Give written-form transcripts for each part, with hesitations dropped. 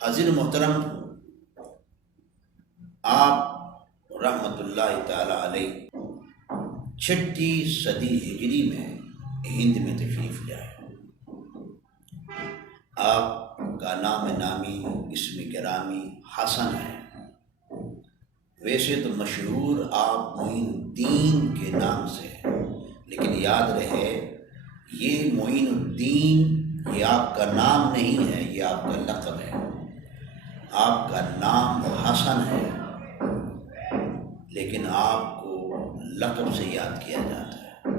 حاضر محترم، آپ رحمۃ اللہ تعالی علیہ 6 صدی ہجری میں ہند میں تشریف لائے۔ آپ کا نام نامی اسم گرامی حسن ہے۔ ویسے تو مشہور آپ معین الدین کے نام سے ہیں، لیکن یاد رہے یہ معین الدین یہ آپ کا نام نہیں ہے، یہ آپ کا لقب ہے۔ آپ کا نام حسن ہے، لیکن آپ کو لقب سے یاد کیا جاتا ہے۔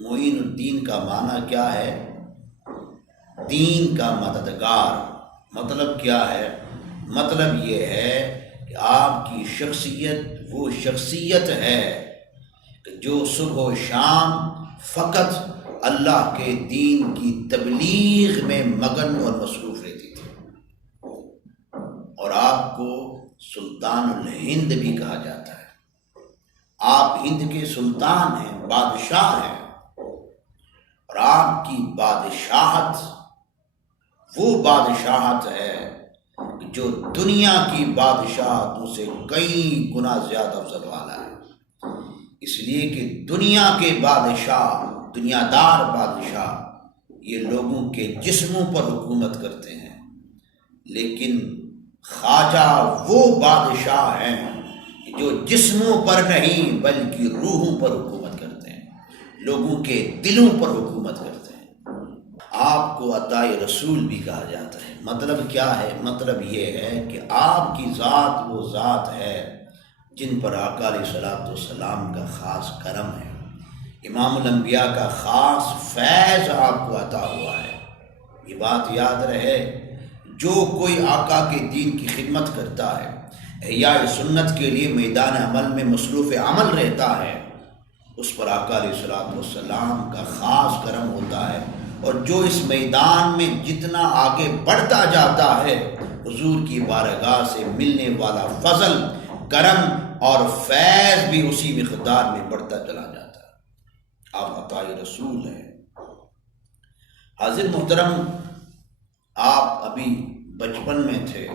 معین الدین کا معنی کیا ہے؟ دین کا مددگار۔ مطلب کیا ہے؟ مطلب یہ ہے کہ آپ کی شخصیت وہ شخصیت ہے کہ جو صبح و شام فقط اللہ کے دین کی تبلیغ میں مگن اور مصروف رہتی تھی، اور آپ کو سلطان الہند بھی کہا جاتا ہے۔ آپ ہند کے سلطان ہیں، بادشاہ ہیں، اور آپ کی بادشاہت وہ بادشاہت ہے کہ جو دنیا کی بادشاہتوں سے کئی گنا زیادہ افضل والا ہے۔ اس لیے کہ دنیا کے بادشاہ، دنیا دار بادشاہ، یہ لوگوں کے جسموں پر حکومت کرتے ہیں، لیکن خواجہ وہ بادشاہ ہیں جو جسموں پر نہیں بلکہ روحوں پر حکومت کرتے ہیں، لوگوں کے دلوں پر حکومت کرتے ہیں۔ آپ کو عطائے رسول بھی کہا جاتا ہے۔ مطلب کیا ہے؟ مطلب یہ ہے کہ آپ کی ذات وہ ذات ہے جن پر آقا علیہ الصلوۃ والسلام کا خاص کرم ہے، امام الانبیاء کا خاص فیض آپ کو عطا ہوا ہے۔ یہ بات یاد رہے، جو کوئی آقا کے دین کی خدمت کرتا ہے، احیاء سنت کے لیے میدان عمل میں مصروف عمل رہتا ہے، اس پر آقا علیہ الصلوۃ والسلام کا خاص کرم ہوتا ہے، اور جو اس میدان میں جتنا آگے بڑھتا جاتا ہے، حضور کی بارگاہ سے ملنے والا فضل، کرم اور فیض بھی اسی مقدار میں بڑھتا چلا جاتا ہے۔ آپ عطائے رسول ہیں۔ حاضر محترم، آپ ابھی بچپن میں تھے،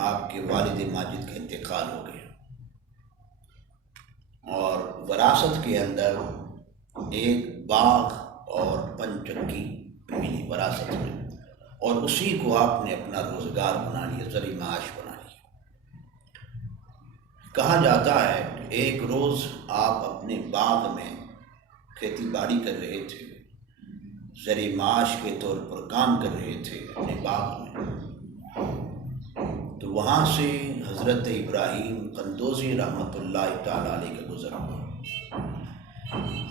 آپ کے والد ماجد کا انتقال ہو گیا، اور وراثت کے اندر ایک باغ اور 5 چکی ملی وراثت میں، اور اسی کو آپ نے اپنا روزگار بنا لیا، ذریعہ معاش بنا لیا۔ کہا جاتا ہے کہ ایک روز آپ اپنے باغ میں کھیتی باڑی کر رہے تھے، ذریعہ معاش کے طور پر کام کر رہے تھے اپنے باغ میں، تو وہاں سے حضرت ابراہیم قندوزی رحمۃ اللہ تعالی علیہ کا گزر ہوا۔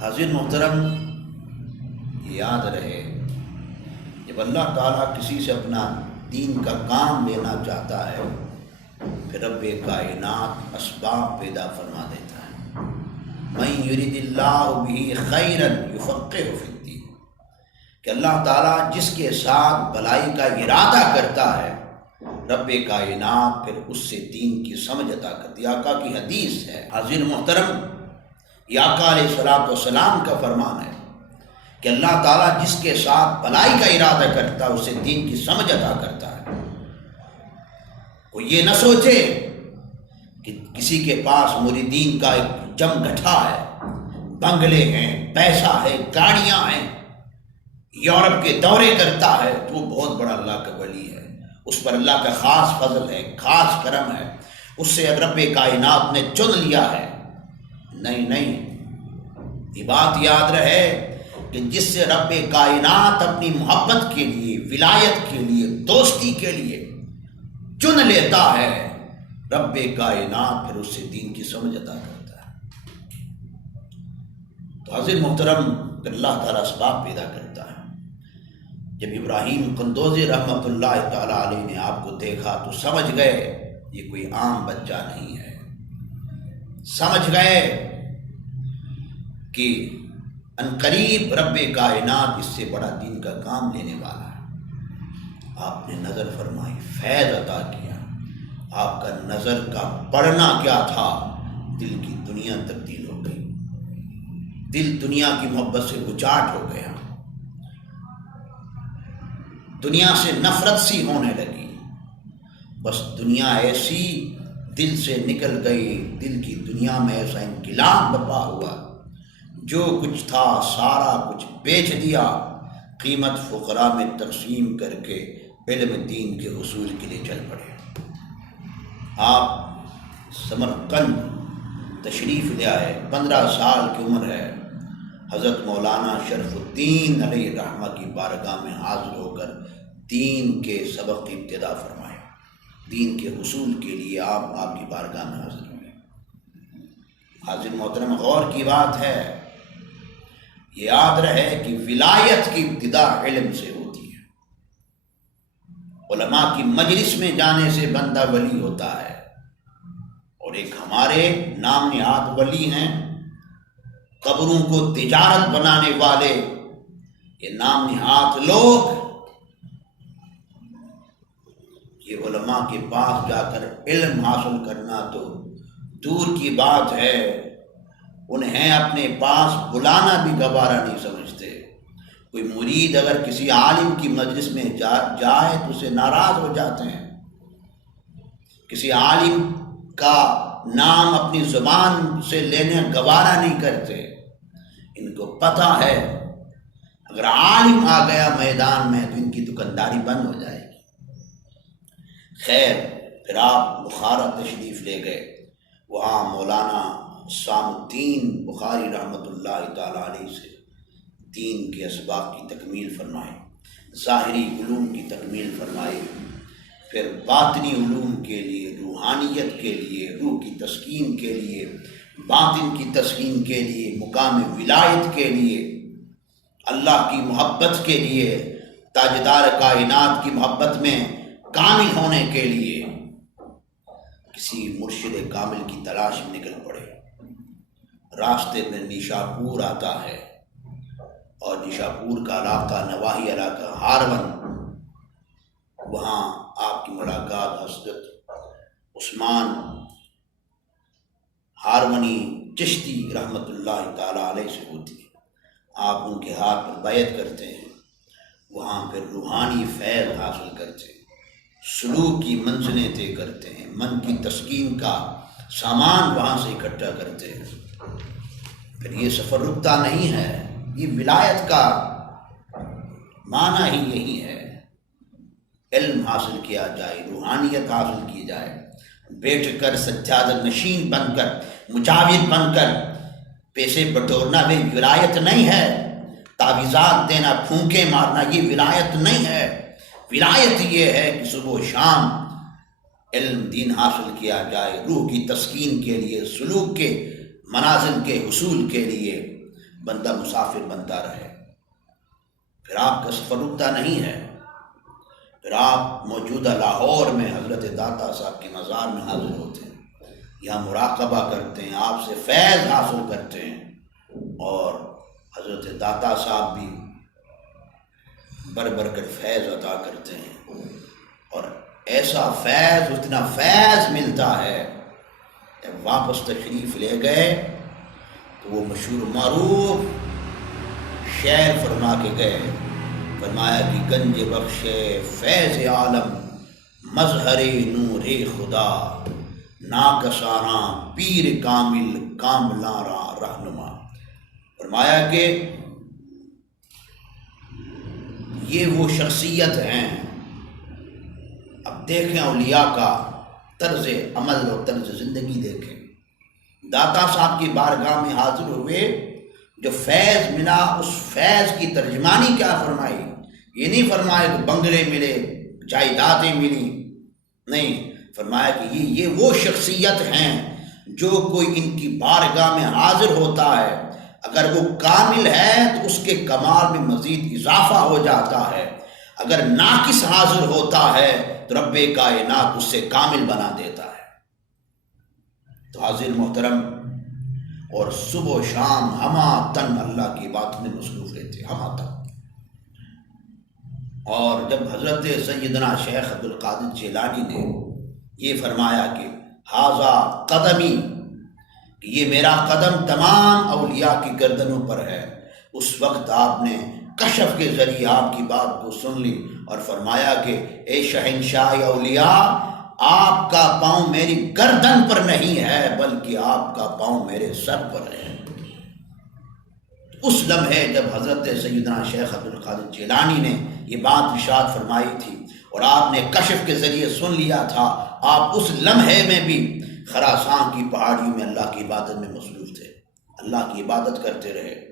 حاضر محترم، یاد رہے، جب اللہ تعالیٰ کسی سے اپنا دین کا کام لینا چاہتا ہے، پھر رب کائنات اسباب پیدا فرما دیتا ہے۔ من یرید اللہ بہ خیرا یفقہہ فی الدین، کہ اللہ تعالیٰ جس کے ساتھ بھلائی کا ارادہ کرتا ہے، رب کائنات پھر اس سے دین کی سمجھ عطا کرتی ہے۔ آقا کی حدیث ہے۔ حاضر محترم، یہ آقا علیہ الصلوۃ والسلام کا فرمان ہے کہ اللہ تعالیٰ جس کے ساتھ بھلائی کا ارادہ کرتا ہے اسے دین کی سمجھ عطا کرتا ہے۔ وہ یہ نہ سوچے کہ کسی کے پاس مریدین کا ایک جم گٹھا ہے، بنگلے ہیں، پیسہ ہے، گاڑیاں ہیں، یورپ کے دورے کرتا ہے تو وہ بہت بڑا اللہ کا ولی ہے، اس پر اللہ کا خاص فضل ہے، خاص کرم ہے، اس سے رب کائنات نے چن لیا ہے۔ نہیں، یہ بات یاد رہے کہ جس سے رب کائنات اپنی محبت کے لیے، ولایت کے لیے، دوستی کے لیے چن لیتا ہے، رب کائنات پھر اس سے دین کی سمجھ عطا کرتا ہے۔ تو حاضر محترم، اللہ تعالیٰ اسباب پیدا کرتا ہے۔ جب ابراہیم قندوزی رحمۃ اللہ تعالی علیہ نے آپ کو دیکھا تو سمجھ گئے یہ کوئی عام بچہ نہیں ہے، سمجھ گئے کہ عنقریب رب کائنات اس سے بڑا دین کا کام لینے والا ہے۔ آپ نے نظر فرمائی، فیض عطا کیا۔ آپ کا نظر کا پڑھنا کیا تھا؟ دل کی دنیا تبدیل ہو گئی، دل دنیا کی محبت سے اچاٹ ہو گیا، دنیا سے نفرت سی ہونے لگی، بس دنیا ایسی دل سے نکل گئی، دل کی دنیا میں ایسا انقلاب برپا ہوا، جو کچھ تھا سارا کچھ بیچ دیا، قیمت فقراء میں تقسیم کر کے علم دین کے حصول کے لیے چل پڑے۔ آپ سمرقند تشریف لے آئے، 15 سال کی عمر ہے، حضرت مولانا شرف الدین علیہ رحمہ کی بارگاہ میں حاضر ہو کر دین کے سبق کی ابتدا فرمائے۔ دین کے حصول کے لیے آپ کی بارگاہ میں حاضر ہوئے۔ حاضر محترم، غور کی بات ہے، یہ یاد رہے کہ ولایت کی ابتدا علم سے ہوتی ہے۔ علماء کی مجلس میں جانے سے بندہ ولی ہوتا ہے، اور ایک ہمارے نام نہاد ولی ہیں، قبروں کو تجارت بنانے والے، یہ نام نہاد لوگ، یہ علماء کے پاس جا کر علم حاصل کرنا تو دور کی بات ہے، انہیں اپنے پاس بلانا بھی گوارا نہیں سمجھتے۔ کوئی مرید اگر کسی عالم کی مجلس میں جائے تو اسے ناراض ہو جاتے ہیں، کسی عالم کا نام اپنی زبان سے لینے گوارا نہیں کرتے۔ ان کو پتہ ہے اگر عالم آ گیا میدان میں تو ان کی دکانداری بند ہو جائے گی۔ خیر، پھر آپ بخارا تشریف لے گئے، وہاں مولانا سام الدین بخاری رحمۃ اللہ تعالیٰ علیہ سے دین کے اسباق کی تکمیل فرمائی، ظاہری علوم کی تکمیل فرمائی، پھر باطنی علوم کے لیے، روحانیت کے لیے، روح کی تسکین کے لیے، باطن کی تسکین کے لیے، مقام ولایت کے لیے، اللہ کی محبت کے لیے، تاجدار کائنات کی محبت میں کامل ہونے کے لیے کسی مرشد کامل کی تلاش میں نکل پڑے۔ راستے میں نیشاپور آتا ہے، اور نیشاپور کا علاقہ، نواحی علاقہ ہارون، وہاں آپ کی ملاقات حضرت عثمان ہارونی چشتی رحمۃ اللہ تعالیٰ علیہ سے ہوتی ہے۔ آپ ان کے ہاتھ پر بیعت کرتے ہیں، وہاں پھر روحانی فیض حاصل کرتے ہیں، سلوک کی منزلیں طے کرتے ہیں، من کی تسکین کا سامان وہاں سے اکٹھا کرتے ہیں۔ پھر یہ سفر رکتا نہیں ہے، یہ ولایت کا معنی ہی یہی ہے، علم حاصل کیا جائے، روحانیت حاصل کی جائے، بیٹھ کر سجادہ نشین بن کر، مجاور بن کر پیسے بٹورنا بھی ولایت نہیں ہے، تعویذات دینا، پھونکے مارنا یہ ولایت نہیں ہے۔ ولایت یہ ہے کہ صبح و شام علم دین حاصل کیا جائے، روح کی تسکین کے لیے، سلوک کے منازل کے حصول کے لیے بندہ مسافر بنتا رہے۔ پھر آپ کا سفر رکتا نہیں ہے، پھر آپ موجودہ لاہور میں حضرت داتا صاحب کے مزار میں حاضر ہوتے ہیں، یہاں مراقبہ کرتے ہیں، آپ سے فیض حاصل کرتے ہیں، اور حضرت داتا صاحب بھی بر کر فیض عطا کرتے ہیں، اور ایسا فیض، اتنا فیض ملتا ہے۔ جب واپس تشریف لے گئے تو وہ مشہور معروف شعر فرما کے گئے، فرمایا کہ گنج بخش فیض عالم مظہر نور خدا، ناکساراں پیر کامل کاملاں رہنما۔ فرمایا کہ یہ وہ شخصیت ہیں۔ اب دیکھیں اولیاء کا طرز عمل اور طرز زندگی دیکھیں۔ داتا صاحب کی بارگاہ میں حاضر ہوئے، جو فیض ملا اس فیض کی ترجمانی کیا فرمائی؟ یہ نہیں فرمایا کہ بنگلے ملے، جائیدادیں ملی، نہیں، فرمایا کہ یہ وہ شخصیت ہیں جو کوئی ان کی بارگاہ میں حاضر ہوتا ہے، اگر وہ کامل ہے تو اس کے کمال میں مزید اضافہ ہو جاتا ہے، اگر ناقص حاضر ہوتا ہے تو رب کائنات اس سے کامل بنا دیتا ہے۔ تو حاضر محترم، اور صبح و شام ہما تن اللہ کی بات میں مصروف رہتے، ہما تن۔ اور جب حضرت سیدنا شیخ عبد القادر جیلانی نے یہ فرمایا کہ ھذا قدمی، کہ یہ میرا قدم تمام اولیاء کی گردنوں پر ہے، اس وقت آپ نے کشف کے ذریعے آپ کی بات کو سن لی اور فرمایا کہ اے شہنشاہ اولیاء، آپ کا پاؤں میری گردن پر نہیں ہے بلکہ آپ کا پاؤں میرے سر پر ہے۔ اس لمحے جب حضرت سیدنا شیخ عبد القادر جیلانی نے یہ بات ارشاد فرمائی تھی اور آپ نے کشف کے ذریعے سن لیا تھا، آپ اس لمحے میں بھی خراسان کی پہاڑیوں میں اللہ کی عبادت میں مصروف تھے، اللہ کی عبادت کرتے رہے۔